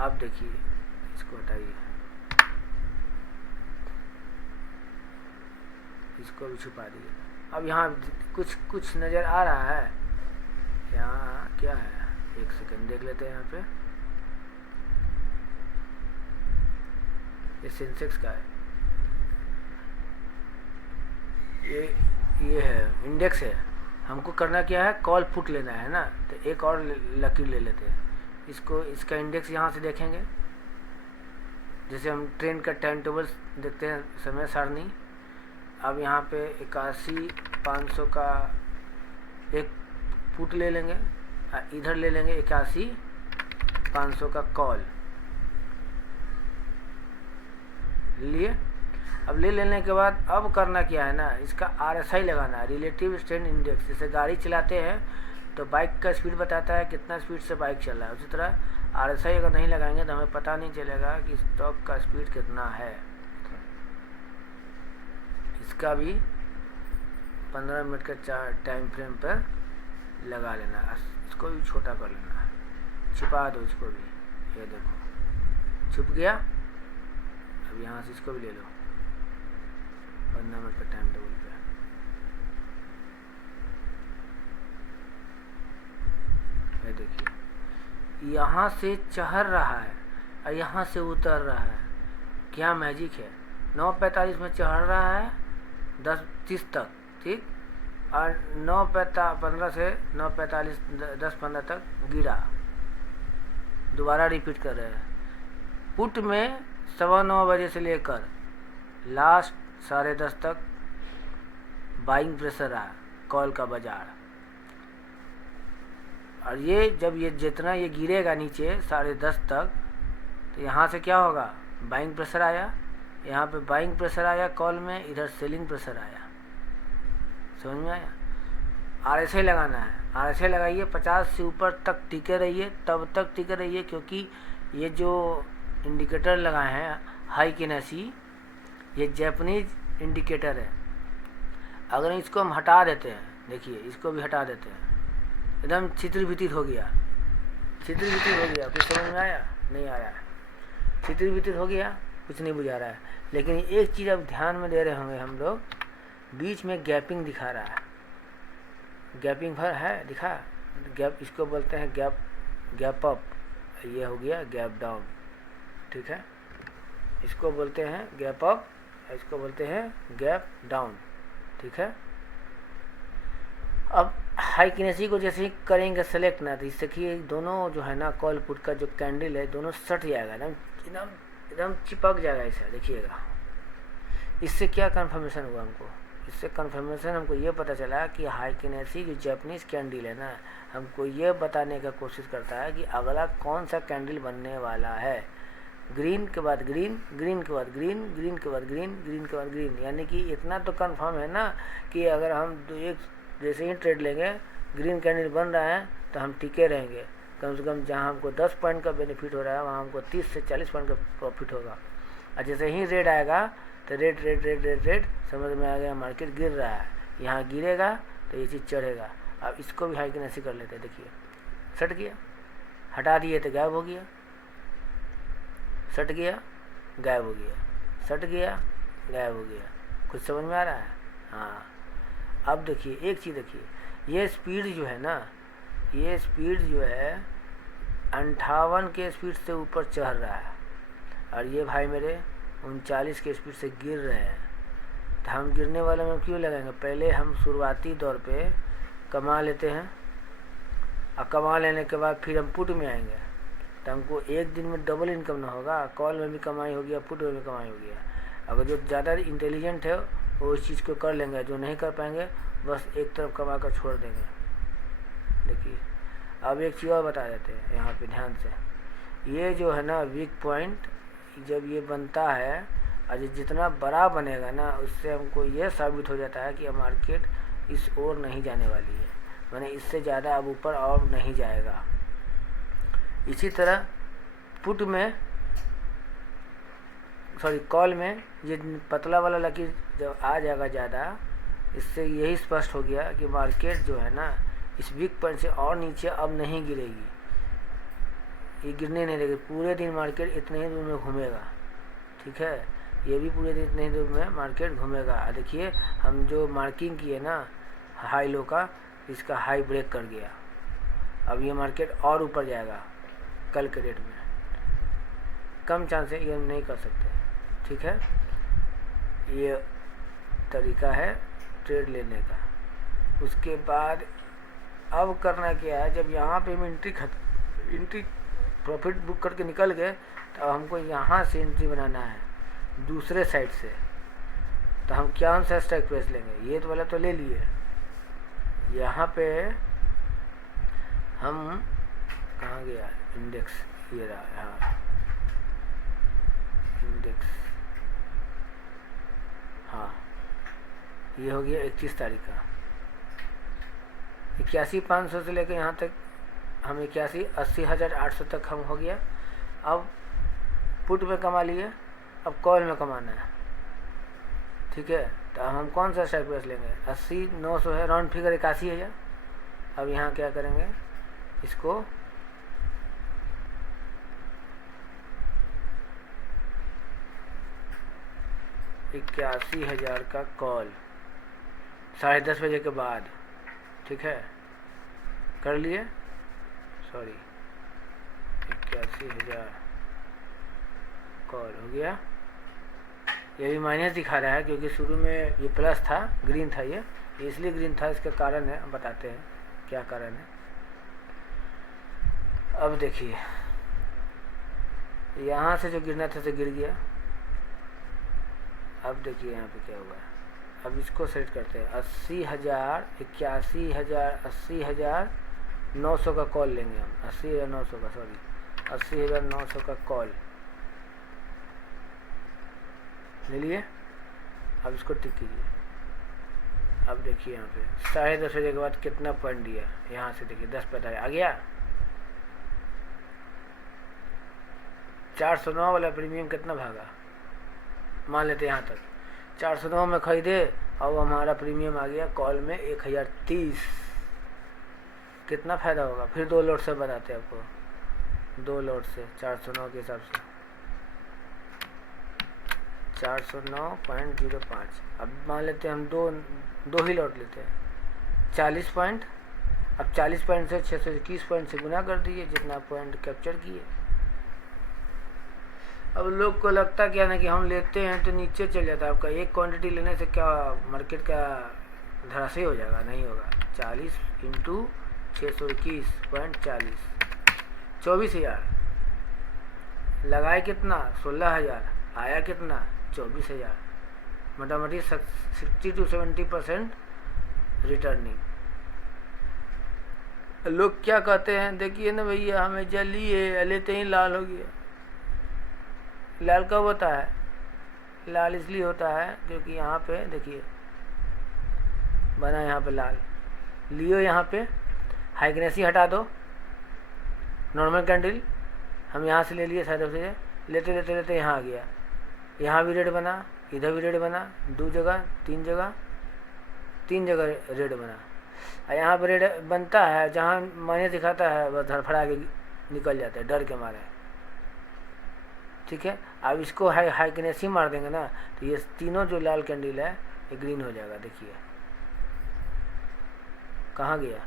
अब देखिए इसको हटाइए, इसको भी छुपा दिए। अब यहाँ कुछ नज़र आ रहा है, यहाँ क्या है, एक सेकंड देख लेते हैं। यहाँ पे ये सेंसेक्स का है, ये है इंडेक्स है। हमको करना क्या है, कॉल पुट लेना है ना, तो एक और लकीर ले लेते हैं इसको। इसका इंडेक्स यहाँ से देखेंगे, जैसे हम ट्रेंड का टाइम टेबल देखते हैं समय सारणी। अब यहाँ पे 81,500 का एक पुट ले लेंगे, इधर ले लेंगे 81,500 का कॉल लिए। अब ले लेने के बाद अब करना क्या है ना, इसका RSI लगाना है, रिलेटिव स्ट्रेंथ इंडेक्स। जैसे गाड़ी चलाते हैं तो बाइक का स्पीड बताता है कितना स्पीड से बाइक चल रहा है, उसी तरह RSI अगर नहीं लगाएंगे तो हमें पता नहीं चलेगा कि स्टॉक का स्पीड कितना है। इसका भी 15 मिनट का टाइम फ्रेम पर लगा लेना है। इसको भी छोटा कर लेना है, छिपा दो इसको भी, ये देखो छुप गया। अब यहाँ से इसको भी ले लो 15 मिनट का टाइम टेबल पे। ये देखिए यहाँ से चढ़ रहा है और यहाँ से उतर रहा है, क्या मैजिक है। 9:45 में चढ़ रहा है 10:30 तक, ठीक, और 9:15 से 9:45 10:15 तक गिरा। दोबारा रिपीट कर रहे हैं। पुट में 9:15 बजे से लेकर लास्ट 10:30 तक बाइंग प्रेशर रहा कॉल का बाजार। और ये जब ये जितना ये गिरेगा नीचे 10:30 तक, तो यहाँ से क्या होगा, बाइंग प्रेशर आया, यहाँ पे बाइंग प्रेशर आया कॉल में, इधर सेलिंग प्रेशर आया। समझ में आया। RSI लगाना है, RSI लगाइए, 50 से ऊपर तक टिके रहिए, तब तक टिके रहिए, क्योंकि ये जो इंडिकेटर लगाए हैं हाई किनेसी, ये जापानीज इंडिकेटर है। अगर इसको हम हटा देते हैं, देखिए इसको भी हटा देते हैं, एकदम छितिर-बितिर हो गया, छितिर-बितिर हो गया। कुछ समझ में आया? नहीं आ रहा है। छितिर-बितिर हो गया, कुछ नहीं बुझा रहा है। लेकिन एक चीज़ अब ध्यान में दे रहे होंगे हम लोग, बीच में गैपिंग दिखा रहा है। गैपिंग भर है दिखा, गैप इसको बोलते हैं गैप अप, ये हो गया गैप डाउन, ठीक है। इसको बोलते हैं गैप अप, इसको बोलते हैं गैप डाउन, ठीक है। अब हाई किनेसी को जैसे ही करेंगे सेलेक्ट ना, तो इससे कि दोनों जो है ना कॉल पुट का जो कैंडल है दोनों सट जाएगा, एकदम चिपक जाएगा ऐसा, देखिएगा। इससे क्या कंफर्मेशन हुआ हमको, इससे कंफर्मेशन हमको ये पता चला कि हाई किनेसी जो जापानीज कैंडल है ना, हमको ये बताने का कोशिश करता है कि अगला कौन सा कैंडल बनने वाला है। ग्रीन के बाद ग्रीन, ग्रीन के बाद ग्रीन, ग्रीन के बाद ग्रीन, ग्रीन के बाद ग्रीन, यानी कि इतना तो कंफर्म है ना कि अगर हम एक जैसे ही ट्रेड लेंगे ग्रीन कैंडल बन रहा है तो हम टिके रहेंगे। कम से कम जहाँ हमको 10 पॉइंट का बेनिफिट हो रहा है वहाँ हमको 30 से 40 पॉइंट का प्रॉफिट होगा। और जैसे ही रेड आएगा तो red red red red red समझ में आ गया, मार्केट गिर रहा है, यहाँ गिरेगा तो ये चीज़ चढ़ेगा। अब इसको भी हाई किनेसी कर लेते हैं, देखिए सट गया, हटा दिए तो गायब हो गया, सट गया गायब हो गया, सट गया गायब हो गया। कुछ समझ में आ रहा है? हाँ। अब देखिए एक चीज़ देखिए, ये स्पीड जो है ना, ये स्पीड जो है 58 के स्पीड से ऊपर चढ़ रहा है, और ये भाई मेरे 39 के स्पीड से गिर रहे हैं। तो हम गिरने वाले में क्यों लगाएंगे, पहले हम शुरुआती दौर पे कमा लेते हैं, और कमा लेने के बाद फिर हम पुट में आएंगे तो हमको एक दिन में डबल इनकम ना होगा, कॉल में भी कमाई हो गया, पुट में भी कमाई हो गया। अगर जो ज़्यादा इंटेलिजेंट है वो इस चीज़ को कर लेंगे, जो नहीं कर पाएंगे बस एक तरफ कमा कर छोड़ देंगे। देखिए अब एक चीज़ और बता देते हैं यहाँ पे ध्यान से, ये जो है ना वीक पॉइंट जब ये बनता है और जितना बड़ा बनेगा ना, उससे हमको ये साबित हो जाता है कि मार्केट इस ओर नहीं जाने वाली है, माने इससे ज़्यादा अब ऊपर और नहीं जाएगा। इसी तरह पुट में कॉल में ये पतला वाला लकीर जब आ जाएगा ज़्यादा, इससे यही स्पष्ट हो गया कि मार्केट जो है ना इस वीक पॉइंट से और नीचे अब नहीं गिरेगी, ये गिरने नहीं देगी। पूरे दिन मार्केट इतने ही दूर में घूमेगा, ठीक है, ये भी पूरे दिन इतने ही दूर में मार्केट घूमेगा। देखिए हम जो मार्किंग किए ना हाई लो का, इसका हाई ब्रेक कर गया, अब ये मार्केट और ऊपर जाएगा कल के डेट में, कम चांस है, ये नहीं कर सकते, ठीक है। ये तरीका है ट्रेड लेने का। उसके बाद अब करना क्या है, जब यहाँ पे हम एंट्री प्रॉफिट बुक करके निकल गए तो हमको यहाँ से एंट्री बनाना है। दूसरे साइड से, तो हम कौन सा स्ट्राइक प्राइस लेंगे? ये तो वाला तो ले लिए। यहाँ पे हम कहाँ गया इंडेक्स, ये रहा यहाँ इंडेक्स, हाँ ये हो गया 31 तारीख का। 81,500 से लेकर यहाँ तक हम 80,800 तक हम हो गया। अब पुट में कमा लिए, अब कॉल में कमाना है, ठीक है। तो हम कौन सा स्ट्राइक प्राइस लेंगे? 80,900 है, राउंड फिगर 81,000। अब यहाँ क्या करेंगे, इसको 81,000 का कॉल 10:30 बजे के बाद, ठीक है, कर लिए। सॉरी 81,000 कॉल हो गया। ये भी माइनस दिखा रहा है क्योंकि शुरू में ये प्लस था, ग्रीन था, ये इसलिए ग्रीन था, इसका कारण है, बताते हैं क्या कारण है। अब देखिए यहाँ से जो गिरना था तो गिर गया। अब देखिए यहाँ पे क्या हुआ है। अब इसको सेट करते हैं 80,000, 81,000, 80,900 का कॉल लेंगे हम, 80,900 का, सॉरी 80,900 का कॉल ले लिए। अब इसको टिक कीजिए। अब देखिए यहाँ पे 10:30 बजे के बाद कितना पॉइंट दिया, यहाँ से देखिए 10:45 आ गया। 409 वाला प्रीमियम कितना भागा, मान लेते यहाँ तक 409 में खरीदे, अब हमारा प्रीमियम आ गया कॉल में 1030। कितना फ़ायदा होगा? फिर 2 लॉट से बताते हैं आपको, 2 लॉट से 409 के हिसाब से 409.05। अब मान लेते हैं हम दो ही लॉट लेते हैं, 40 पॉइंट। अब 40 पॉइंट से 621 पॉइंट से गुना कर दिए, जितना पॉइंट कैप्चर किए। अब लोग को लगता क्या ना कि हम लेते हैं तो नीचे चल जाता है। आपका एक क्वांटिटी लेने से क्या मार्केट का धराशायी हो जाएगा? नहीं होगा। 40 इंटू 621.40, 24,000। लगाए कितना? 16,000। आया कितना? 24,000। मोटामोटी 60 to 70% रिटर्निंग। लोग क्या कहते हैं, देखिए ना भैया हमें जल्दी है, लेते ही लाल हो गया। लाल कब होता है? लाल इसलिए होता है क्योंकि यहाँ पे देखिए बना, यहाँ पे लाल लियो, यहाँ पे हाइग्नेसी हटा दो, नॉर्मल कैंडल हम यहाँ से ले लिए, साइड से लेते लेते लेते यहाँ आ गया। यहाँ भी रेड बना, इधर भी रेड बना, 2 जगह 3 जगह 3 जगह रेड बना। और यहाँ पर रेड बनता है, जहाँ मायने दिखाता है वह धड़फड़ा के निकल जाता है डर के मारे, ठीक है। अब इसको हाइग्नेसी मार देंगे ना, तो ये तीनों जो लाल कैंडल है ये ग्रीन हो जाएगा। देखिए कहाँ गया,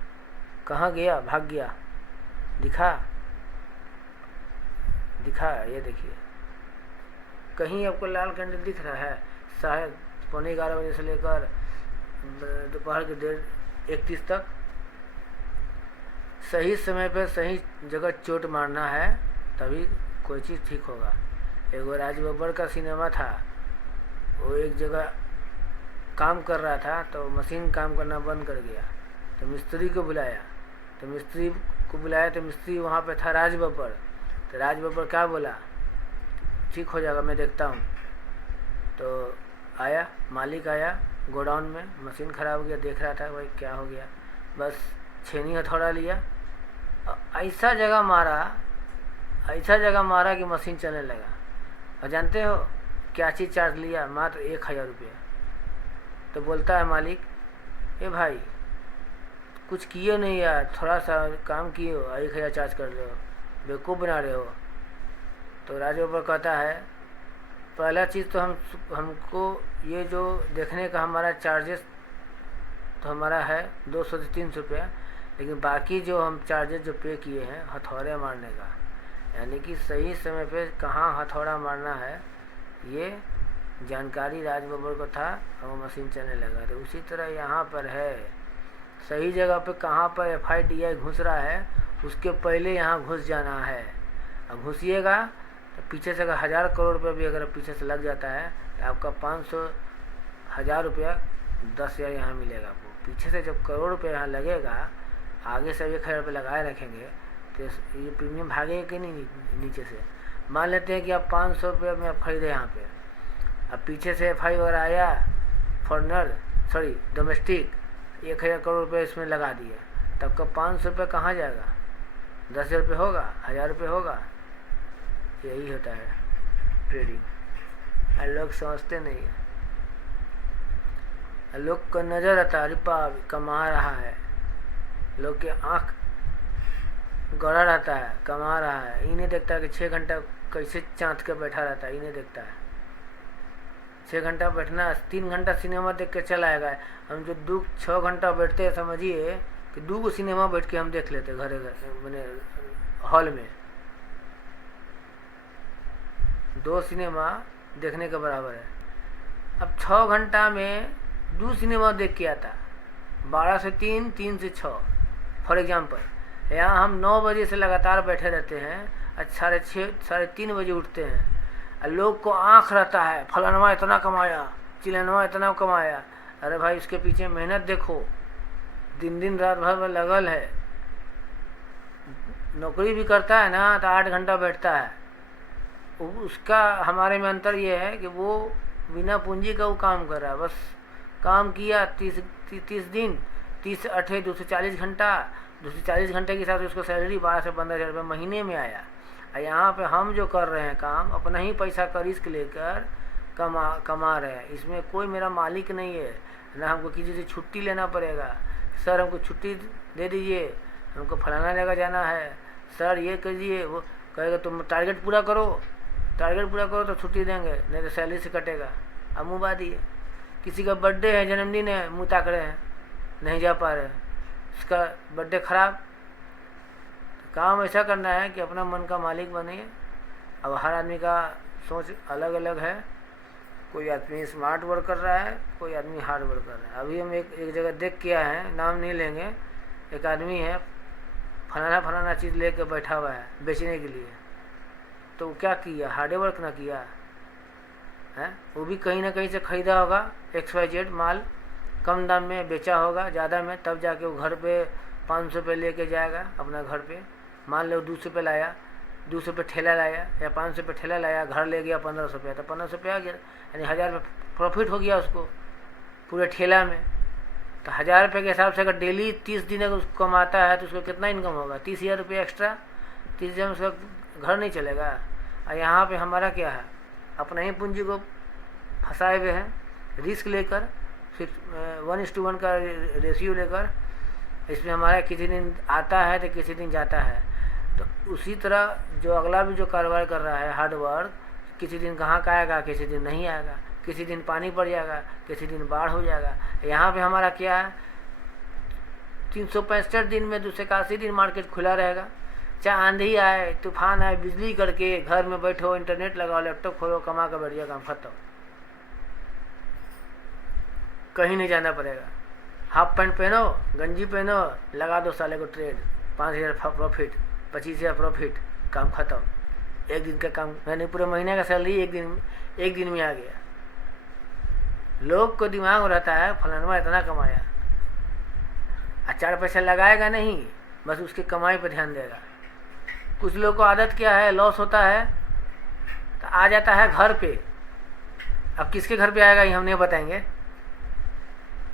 कहाँ गया, भाग गया, दिखा, ये देखिए कहीं आपको लाल कैंडल दिख रहा है? शायद 11:15 बजे से लेकर दोपहर के 1:31 तक सही समय पर सही जगह चोट मारना है, तभी कोई चीज़ ठीक होगा। एक बार राज बब्बर का सिनेमा था, वो एक जगह काम कर रहा था तो मशीन काम करना बंद कर गया, तो मिस्त्री को बुलाया, तो मिस्त्री वहाँ पे था राज बब्बर। तो राज बब्बर क्या बोला, ठीक हो जाएगा मैं देखता हूँ। तो आया, मालिक आया गोडाउन में, मशीन ख़राब हो गया, देख रहा था भाई क्या हो गया, बस छेनी हथौड़ा लिया, ऐसा जगह मारा कि मशीन चलने लगा। और जानते हो क्या चीज़ चार्ज लिया? मात्र 1,000 रुपया। तो बोलता है मालिक, ए भाई कुछ किए नहीं यार, थोड़ा सा काम किए हो, 1,000 चार्ज कर रहे हो, बेवकूफ़ बना रहे हो। तो राज बब्बर कहता है, पहला चीज़ तो हमको ये जो देखने का हमारा चार्जेस तो हमारा है 200 से 300 रुपया, लेकिन बाकी जो हम चार्जेस जो पे किए हैं हथौड़े मारने का, यानी कि सही समय पे कहाँ हथौड़ा मारना है, ये जानकारी राज बब्बर को था और वो मशीन चलने लगा। तो उसी तरह यहाँ पर है, सही जगह पे कहाँ पर FIDI घुस रहा है उसके पहले यहाँ घुस जाना है। अब घुसिएगा पीछे से अगर 1000 करोड़ रुपये भी अगर पीछे से लग जाता है तो आपका 500,000 रुपया 10,000 यहाँ मिलेगा आपको। पीछे से जब करोड़ रुपये यहाँ लगेगा, आगे से 1,000 रुपये लगाए रखेंगे तो ये प्रीमियम भागेगा कि नहीं नीचे से। मान लेते हैं कि आप 500 रुपये में आप खरीदे यहाँ पे, अब पीछे से FI वगैरह आया, डोमेस्टिक 1,000 करोड़ रुपये इसमें लगा दिए, तब का 500 रुपये कहाँ जाएगा? 10,000 रुपये होगा, 1000 रुपये होगा। यही होता है ट्रेडिंग। लोग समझते नहीं है, लोग को नज़र आता है बाप कमा रहा है, लोग के आँख गड़ा रहता है कमा रहा है। इन्हें देखता है कि 6 घंटा कैसे चाँद के बैठा रहता है, इन्हें देखता है 6 घंटा बैठना, 3 घंटा सिनेमा देख के चला आएगा। हम जो 6 घंटा बैठते हैं, समझिए कि 2 सिनेमा बैठ के हम देख लेते घर मैंने हॉल में। 2 सिनेमा देखने के बराबर है। अब 6 घंटा में 2 सिनेमा देख के आता, 12 से 3, 3 से 6 फॉर एग्जाम्पल। यहाँ हम 9 बजे से लगातार बैठे रहते हैं, 6:30 साढ़े 3 बजे उठते हैं। लोग को आँख रहता है फलानवा इतना कमाया, चिलनवा इतना कमाया। अरे भाई उसके पीछे मेहनत देखो, दिन रात भर लगल है। नौकरी भी करता है ना तो 8 घंटा बैठता है। उसका हमारे में अंतर ये है कि वो बिना पूंजी का वो काम कर रहा है। बस काम किया 30 दिन, 30 से 8 240 घंटा, 240 घंटे के साथ उसको सैलरी 12 से 15 हज़ार रुपये महीने में आया। और यहाँ पे हम जो कर रहे हैं काम, अपना ही पैसा का रिस्क लेकर कमा रहे हैं। इसमें कोई मेरा मालिक नहीं है, ना हमको किसी से छुट्टी लेना पड़ेगा। सर हमको छुट्टी दे दीजिए, हमको फलाना जगह जाना है, सर ये कीजिए, वो कहेगा तुम टारगेट पूरा करो तो छुट्टी देंगे, नहीं तो सैलरी से कटेगा। अब मुँहबादी है। किसी का बर्थडे है, जन्मदिन है, मुँह ताक रहे हैं, नहीं जा पा रहे हैं, उसका बर्थडे खराब। काम ऐसा करना है कि अपना मन का मालिक बनिए। अब हर आदमी का सोच अलग अलग है। कोई आदमी स्मार्ट वर्क कर रहा है, कोई आदमी हार्ड वर्क कर रहा है। अभी हम एक जगह देख के आए हैं, नाम नहीं लेंगे। एक आदमी है फलाना चीज़ लेके बैठा हुआ है बेचने के लिए, तो वो क्या किया? हार्ड वर्क ना किया है। वो भी कहीं ना कहीं से खरीदा होगा XYZ माल, कम दाम में बेचा होगा ज़्यादा में, तब जाके वो घर पे 500 रुपये लेके जाएगा अपना घर पे। मान लो 200 रुपये लाया, 200 रुपये ठेला लाया या 500 रुपये ठेला लाया, घर ले गया 1500 रुपये, तो 1500 रुपये आ गया, यानी 1000 रुपये प्रॉफिट हो गया उसको पूरे ठेला में। तो 1000 रुपये के हिसाब से अगर डेली 30 दिन अगर उसको कमाता है तो उसको कितना इनकम होगा? 30,000 रुपये एक्स्ट्रा। 30,000 में उसका घर नहीं चलेगा। और यहाँ पे हमारा क्या है? अपना ही पूंजी को फंसाए हुए हैं, रिस्क लेकर, 1:1 का रेशियो लेकर। इसमें हमारा किसी दिन आता है तो किसी दिन जाता है। तो उसी तरह जो अगला भी जो कारोबार कर रहा है हार्ड वर्क, किसी दिन कहाँ का आएगा, किसी दिन नहीं आएगा, किसी दिन पानी पड़ जाएगा, किसी दिन बाढ़ हो जाएगा। यहाँ पे हमारा क्या है? 365 दिन में 281 दिन मार्केट खुला रहेगा। चाहे आंधी आए, तूफान आए, बिजली करके घर में बैठो, इंटरनेट लगाओ, लैपटॉप खोलो, कमा कर बैठ जाओ, काम खत्म। कहीं नहीं जाना पड़ेगा। हाफ पैंट पहनो, गंजी पहनो, लगा दो साले को ट्रेड, 5,000 प्रॉफिट, 25,000 प्रॉफिट, काम खत्म। एक दिन का काम, यानी पूरे महीने का सैलरी एक दिन में आ गया। लोग को दिमाग रहता है फलाना इतना कमाया, 4 पैसा लगाएगा नहीं, बस उसकी कमाई पर ध्यान देगा। कुछ लोग को आदत क्या है, लॉस होता है तो आ जाता है घर पे। अब किसके घर पे आएगा ये हम नहीं बताएंगे,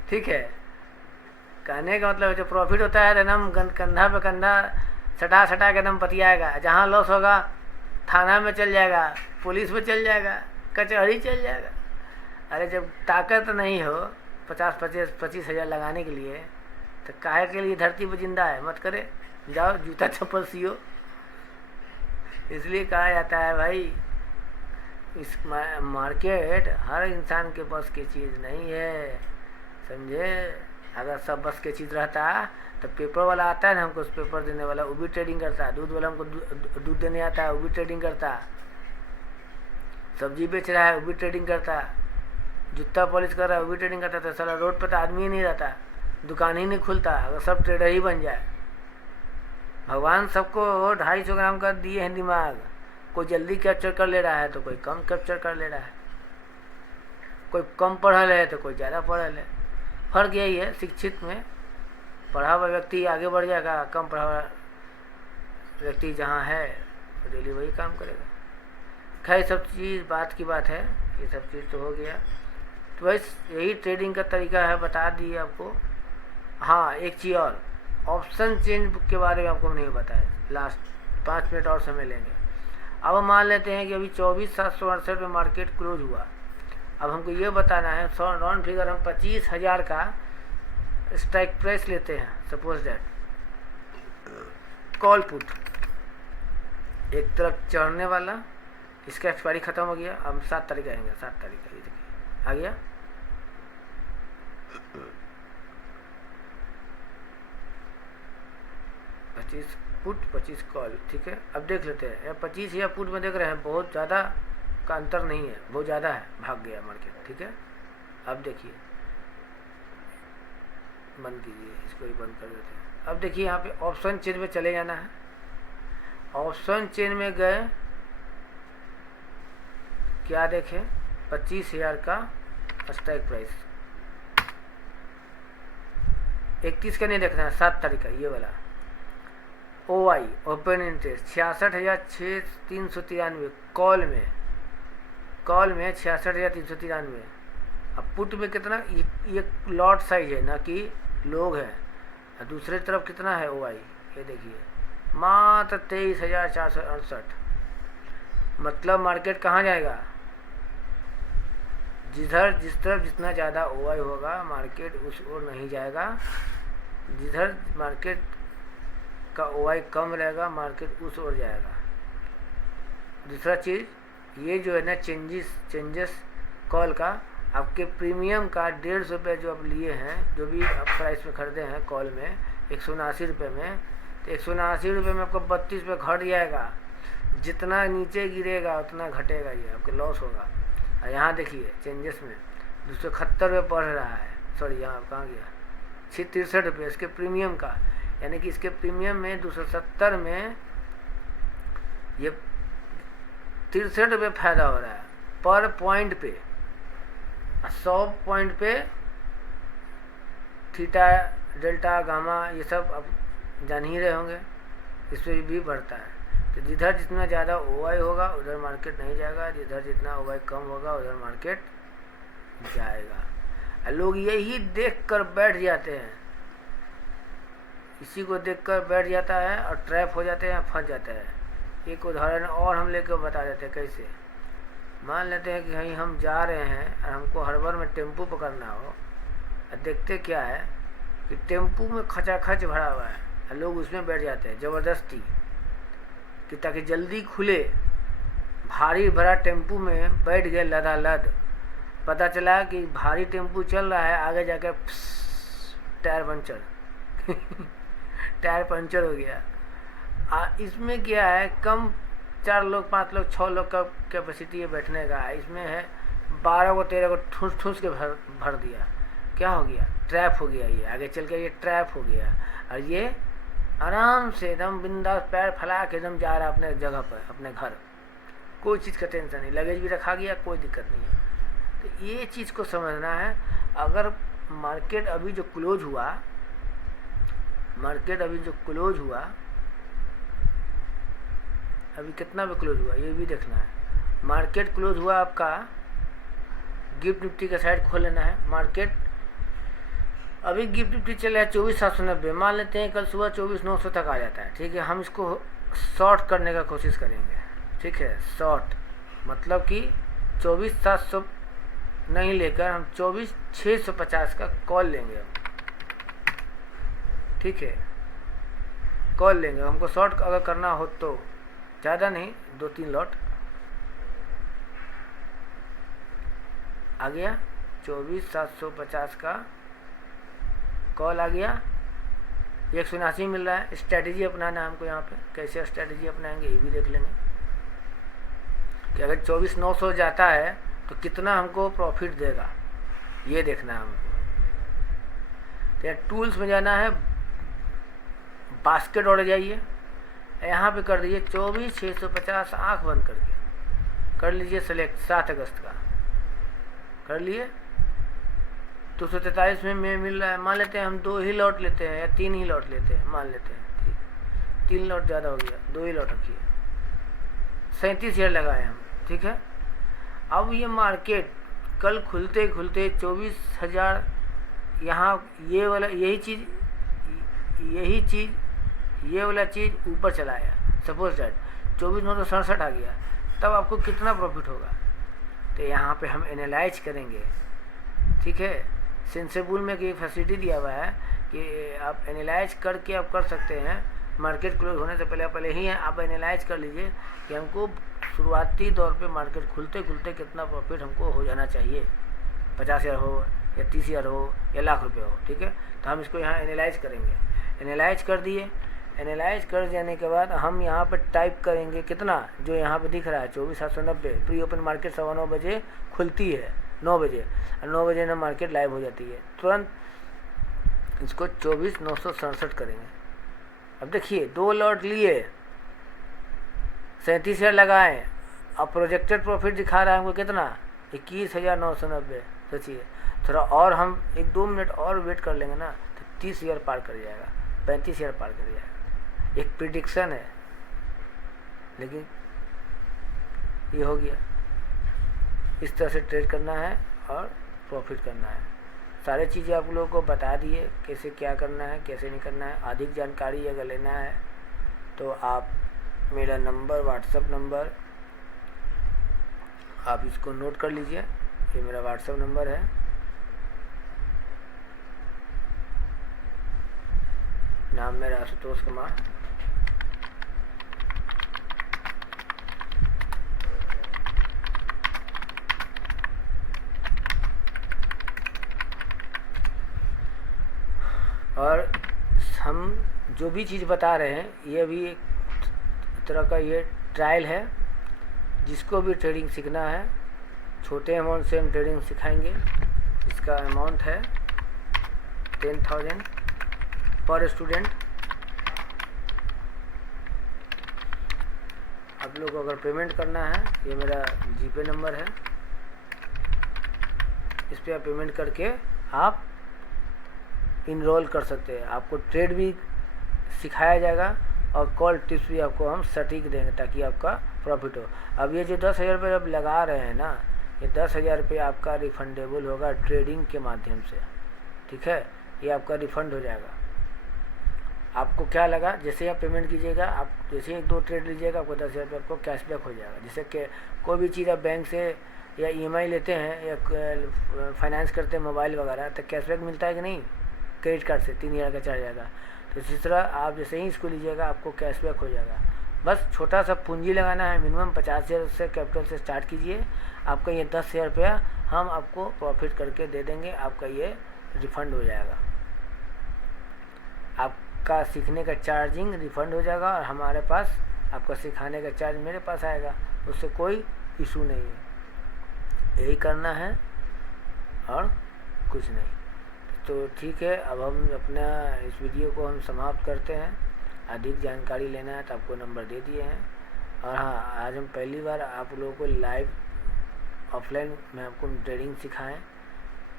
ठीक है। कहने का मतलब जो प्रॉफिट होता है एकदम कंधा पे कंधा सटा के एकदम पतियाएगा। जहाँ लॉस होगा थाना में चल जाएगा, पुलिस में चल जाएगा, कचहरी चल जाएगा। अरे जब ताकत नहीं हो 50-25 हज़ार लगाने के लिए, तो काहे के लिए धरती पर जिंदा है? मत करे, जाओ जूता चप्पल सियो। इसलिए कहा जाता है भाई, इस मार्केट हर इंसान के बस की चीज़ नहीं है, समझे। अगर सब बस की चीज़ रहता तो पेपर वाला आता है ना हमको, उस पेपर देने वाला, वो भी ट्रेडिंग करता है। दूध वाला हमको दूध देने आता है, वो भी ट्रेडिंग करता है। सब्जी बेच रहा है, वो भी ट्रेडिंग करता है। जूता पॉलिश कर रहा है, वो भी ट्रेडिंग करता है। तो साला रोड पर तो आदमी ही नहीं रहता, दुकान ही नहीं खुलता अगर सब ट्रेडर ही बन जाए। भगवान सबको 250 ग्राम का दिए हैं दिमाग, कोई जल्दी कैप्चर कर ले रहा है तो कोई कम कैप्चर कर ले रहा है, कोई कम पढ़ल है तो कोई ज़्यादा पढ़ल है। फर्क यही है, शिक्षित में पढ़ा हुआ व्यक्ति आगे बढ़ जाएगा, कम पढ़ा हुआ व्यक्ति जहाँ है तो डेली वही काम करेगा। खैर सब चीज़ बात की बात है, ये सब चीज़ तो हो गया। तो बस यही ट्रेडिंग का तरीका है, बता दिए आपको। हाँ एक चीज़ और, ऑप्शन चेंज के बारे में आपको नहीं बताया, लास्ट 5 मिनट और समय लेंगे। अब हम मान लेते हैं कि अभी 24,768 में मार्केट क्लोज हुआ। अब हमको ये बताना है, राउंड फिगर हम 25,000 का स्ट्राइक प्राइस लेते हैं, सपोज दैट कॉल पुट एक तरफ चढ़ने वाला, इसका एक्सपायरी खत्म हो गया। अब 7 तारीख आएंगे, 7 तारीख ये देखिए आ गया। पच्चीस पुट 25 कॉल, ठीक है। अब देख लेते हैं, 25 या पुट में देख रहे हैं बहुत ज़्यादा का अंतर नहीं है, बहुत ज़्यादा है, भाग गया मार्केट, ठीक है। अब देखिए, बंद कीजिए, इसको ही बंद कर देते हैं। अब देखिए यहाँ पे ऑप्शन चेन में चले जाना है। ऑप्शन चेन में गए, क्या देखें, 25,000 का स्ट्राइक प्राइस, 31 का नहीं देखना है, 7 तारीख का ये वाला। OI ओपन इंटरेस्ट 66,393 कॉल में 66,393। अब पुट में कितना, ये लॉट साइज है ना कि लोग हैं, और दूसरी तरफ कितना है OI, ये देखिए मात्र 23,468। मतलब मार्केट कहाँ जाएगा, जिस तरफ जितना ज़्यादा OI होगा मार्केट उस ओर नहीं जाएगा, जिधर मार्केट का OI कम रहेगा मार्केट उस ओर जाएगा। दूसरा चीज़ ये जो है ना चेंजेस कॉल का, आपके प्रीमियम का 150 रुपये जो आप लिए हैं, जो भी आप प्राइस में खरीदे हैं कॉल में 179 रुपये में, तो 179 रुपये में आपको 32 रुपये घट जाएगा। जितना नीचे गिरेगा उतना घटेगा, ये आपके लॉस होगा। और यहाँ देखिए चेंजेस में 271 रुपये बढ़ रहा है, सॉरी यहाँ कहाँ गया, 63 रुपये इसके प्रीमियम का, यानी कि इसके प्रीमियम में 270 में ये 63 रुपये फायदा हो रहा है पर पॉइंट पे। 100 पॉइंट पे थीटा डेल्टा गामा ये सब आप जान ही रहे होंगे, इस पर भी बढ़ता है। तो जिधर जितना ज़्यादा OI होगा उधर मार्केट नहीं जाएगा, जिधर जितना OI कम होगा उधर मार्केट जाएगा। लोग यही देखकर बैठ जाते हैं, इसी को देखकर बैठ जाता है और ट्रैप हो जाते हैं, फंस जाते हैं। एक उदाहरण और हम लेकर बता देते हैं कैसे। मान लेते हैं कि कहीं हम जा रहे हैं और हमको हड़बड़ में टेम्पू पकड़ना हो, और देखते क्या है कि टेम्पू में खचाखच भरा हुआ है, और लोग उसमें बैठ जाते हैं ज़बरदस्ती कि ताकि जल्दी खुले। भारी भरा टेम्पू में बैठ गए लदालद, पता चला कि भारी टेम्पू चल रहा है, आगे जाके टायर पंचर टायर पंचर हो गया। इसमें क्या है, कम 4 लोग 5 लोग 6 लोग का कैपेसिटी है बैठने का, इसमें है 12 को 13 को ठूस ठूस के भर दिया। क्या हो गया, ट्रैप हो गया, ये आगे चल के ये ट्रैप हो गया। और ये आराम से एकदम बिंदास पैर फैला के एकदम जा रहा है अपने जगह पर, अपने घर, कोई चीज़ का टेंशन नहीं, लगेज भी रखा गया, कोई दिक्कत नहीं है। तो ये चीज़ को समझना है। अगर मार्केट अभी जो क्लोज हुआ, अभी कितना पे क्लोज हुआ ये भी देखना है। मार्केट क्लोज हुआ आपका, गिफ्ट निफ्टी का साइड खोल लेना है। मार्केट अभी गिफ्ट निफ्टी चला है 24,790, मान लेते हैं कल सुबह 24,900 तक आ जाता है, ठीक है। हम इसको शॉर्ट करने का कोशिश करेंगे, ठीक है। शॉर्ट मतलब कि 24,700 नहीं लेकर हम 24,650 का कॉल लेंगे, ठीक है। कॉल लेंगे, हमको शॉर्ट अगर करना हो तो ज़्यादा नहीं, 2-3 लॉट आ गया। 24,750 का कॉल आ गया, 179 मिल रहा है। स्ट्रैटेजी अपनाना है हमको, यहाँ पे कैसे स्ट्रैटेजी अपनाएंगे ये भी देख लेंगे कि अगर 24,900 जाता है तो कितना हमको प्रॉफिट देगा, ये देखना है हमको। तो टूल्स में जाना है, बास्केट ऑर्डर जाइए, यहाँ पे कर दीजिए 24,650 आँख बंद करके कर लीजिए सेलेक्ट 7 अगस्त का कर लिए। 243 में मिल रहा है, मान लेते हैं हम 2 ही लॉट लेते हैं या 3 ही लॉट लेते हैं, मान लेते हैं ठीक 3 लॉट ज़्यादा हो गया, 2 ही लॉट रखिए। 37 शेयर लगाए हम, ठीक है। अब ये मार्केट कल खुलते खुलते 24,000 यहाँ ये वाला यही चीज़ ये वाला चीज़ ऊपर चला आया, सपोज दैट 24,967 आ गया, तब आपको कितना प्रॉफिट होगा। तो यहाँ पे हम एनालाइज करेंगे, ठीक है। सेंसेबुल में की फैसिलिटी दिया हुआ है कि आप एनालाइज करके आप कर सकते हैं, मार्केट क्लोज होने से पहले ही है आप एनालाइज कर लीजिए कि हमको शुरुआती दौर पे मार्केट खुलते खुलते कितना प्रॉफिट हमको हो जाना चाहिए, 50,000 हो या 30,000 हो या लाख रुपये हो, ठीक है। तो हम इसको यहाँ एनालाइज करेंगे। एनालाइज कर दिए, एनालाइज कर जाने के बाद हम यहाँ पर टाइप करेंगे कितना, जो यहाँ पे दिख रहा है 24,790। प्री ओपन मार्केट 9:15 बजे खुलती है, 9 बजे, और 9 बजे ना मार्केट लाइव हो जाती है। तुरंत इसको 24,967 करेंगे। अब देखिए 2 लॉट लिए, 37 शेयर लगाए, अब प्रोजेक्टेड प्रॉफिट दिखा रहा है हमको कितना, 21,990। सोचिए थोड़ा और हम 1-2 मिनट और वेट कर लेंगे ना तो 30 शेयर पार कर जाएगा, 35 शेयर पार कर जाएगा। एक प्रिडिक्शन है, लेकिन ये हो गया। इस तरह से ट्रेड करना है और प्रॉफिट करना है। सारे चीज़ें आप लोगों को बता दिए, कैसे क्या करना है कैसे नहीं करना है। अधिक जानकारी अगर लेना है तो आप मेरा नंबर, व्हाट्सएप नंबर आप इसको नोट कर लीजिए, ये मेरा व्हाट्सएप नंबर है। नाम मेरा आशुतोष कुमार। और हम जो भी चीज़ बता रहे हैं ये भी एक तरह का ये ट्रायल है। जिसको भी ट्रेडिंग सीखना है, छोटे अमाउंट से हम ट्रेडिंग सिखाएंगे। इसका अमाउंट है 10,000 पर स्टूडेंट। आप लोग को अगर पेमेंट करना है, ये मेरा जीपे नंबर है, इस पर आप पेमेंट करके आप इनरोल कर सकते हैं। आपको ट्रेड भी सिखाया जाएगा और कॉल टिप्स भी आपको हम सटीक देंगे ताकि आपका प्रॉफिट हो। अब ये जो 10,000 रुपये आप लगा रहे हैं ना, ये 10,000 रुपये आपका रिफंडेबल होगा ट्रेडिंग के माध्यम से, ठीक है। ये आपका रिफंड हो जाएगा। आपको क्या लगा, जैसे आप पेमेंट कीजिएगा, आप जैसे 1-2 ट्रेड लीजिएगा, आपको 10,000 रुपये आपको कैशबैक हो जाएगा। जैसे कि कोई भी चीज़ आप बैंक से या EMI लेते हैं या फाइनेंस करते हैं मोबाइल वगैरह, तो कैशबैक मिलता है कि नहीं, क्रेडिट कार्ड से 3,000 का चढ़ जाएगा। तो इसी तरह आप जैसे ही इसको लीजिएगा आपको कैशबैक हो जाएगा। बस छोटा सा पूंजी लगाना है, मिनिमम 50,000 से कैपिटल से स्टार्ट कीजिए। आपका ये 10,000 रुपया हम आपको प्रॉफिट करके दे देंगे, आपका ये रिफंड हो जाएगा। आपका सीखने का चार्जिंग रिफंड हो जाएगा और हमारे पास आपका सिखाने का चार्ज मेरे पास आएगा, उससे कोई इशू नहीं है। यही करना है और कुछ नहीं। तो ठीक है, अब हम अपना इस वीडियो को हम समाप्त करते हैं। अधिक जानकारी लेना है तो आपको नंबर दे दिए हैं। और हाँ, आज हम पहली बार आप लोगों को लाइव ऑफलाइन में आपको ट्रेडिंग सिखाएं।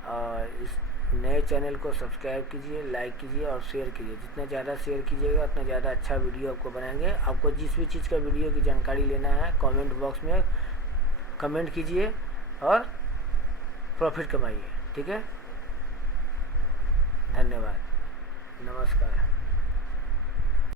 और इस नए चैनल को सब्सक्राइब कीजिए, लाइक कीजिए और शेयर कीजिए। जितना ज़्यादा शेयर कीजिएगा उतना ज़्यादा अच्छा वीडियो आपको बनाएंगे। आपको जिस भी चीज़ का वीडियो की जानकारी लेना है कमेंट बॉक्स में कमेंट कीजिए और प्रॉफिट कमाइए, ठीक है। धन्यवाद, नमस्कार।